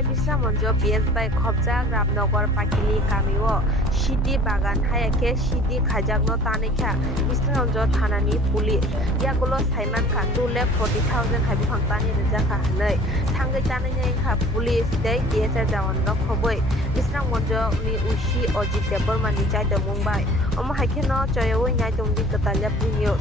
Hai Bisramonjo PS by Khobjak Ramnagar Pakili Kamio Shidi Bagan Hayake Shidi Khajakno Tanikha Bisramonjo Thanani Police Yagulo Saiman Kha 2,40,000 Habi Phangtani Rijaka Hanai Thangai Tanai Kha Police Day DSR Jawan Rok Khoboi Bisramonjo ni Ushi Ojit Deborman ni Chai de Mumbai Omo Haikeno Choyoi Nyai Tungdi Katalia News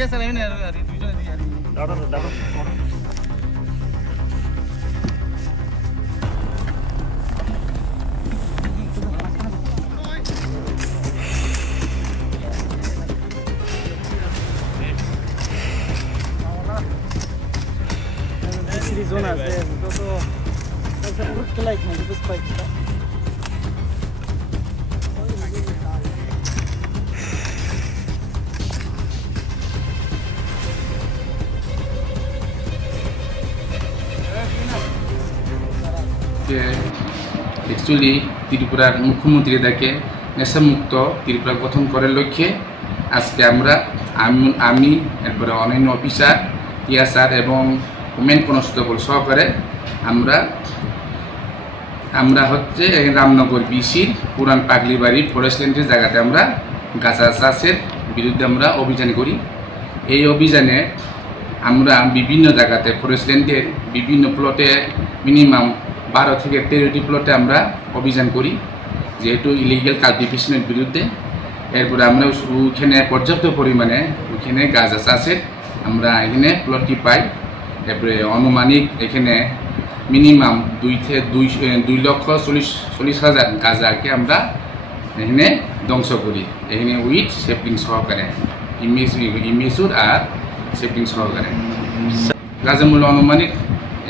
biasa ini hari tujuan di hari. Dapat. Di zona saya, itu saya urut ke like mau bus bike kita. Actually त्रिपुरार मुख्यमंत्री दाके नेशामुक्त त्रिपुरा गठन करार लक्ष्ये आज के आमी एरपर अन्य अफिसार टीएसआर एवं वुमेन कन्स्टेबल सहकारे আমরা হচ্ছে রামনগর বিসির পুরান পাগলিবাড়ি ফরেস্ট ল্যান্ডের জায়গাতে আমরা গাঁজা চাষের বিরুদ্ধে আমরা অভিযান করি। এই অভিযানে আমরা বিভিন্ন জায়গাতে ফরেস্ট ল্যান্ডের বিভিন্ন প্লটে মিনিমাম 12 থেকে 13টি প্লটে আমরা অভিযান করি যেহেতু ইলিগাল কাল্টিভেশনের বিরুদ্ধে। এরপরে আমরা ওখানে পর্যাপ্ত পরিমাণে ওখানে গাঁজা চাষের আমরা এখানে প্লটটি পাই। এরপরে আনুমানিক এখানে মিনিমাম 2,40,000 গাঁজাকে আমরা এখানে ধ্বংস করি এখানে উইথ সেফটিং সহকারে ইমেজুর আর সেফটিং সহকারে। গাঁজা মূল্য আনুমানিক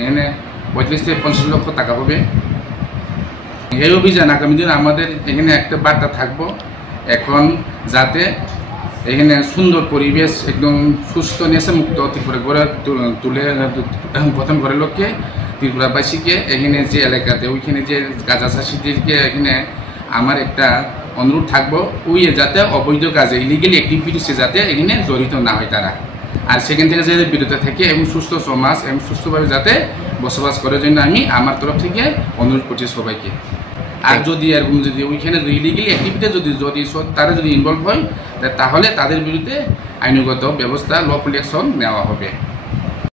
এখানে 35 থেকে 50 লক্ষ টাকা হবে। এই অভিযান আগামী দিন আমাদের এখানে একটা বার্তা থাকবো এখন যাতে এখানে সুন্দর পরিবেশ একদম সুস্থ নেশামুক্ত ত্রিপুরা গড়ে তুলে গঠন করার লক্ষ্যে ত্রিপুরাবাসীকে এখানে যে এলাকাতে ওইখানে যে গাঁজা চাষিদেরকে এখানে আমার একটা অনুরোধ থাকবো ওই যাতে অবৈধ কাজে ইলিগাল অ্যাক্টিভিটিসে যাতে এখানে জড়িত না হয় তারা আর সেখান থেকে যাতে বিরত থাকে এবং সুস্থ সমাজ এবং সুস্থভাবে যাতে বসবাস করার জন্য আমি আমার তরফ থেকে অনুরোধ করছি সবাইকে। আর যদি এরকম যদি ওইখানে ইলিগাল অ্যাক্টিভিটি যদি তারা যদি ইনভলভ হয় তাহলে তাদের বিরুদ্ধে আইনগত ব্যবস্থা লফুল অ্যাকশন নেওয়া হবে।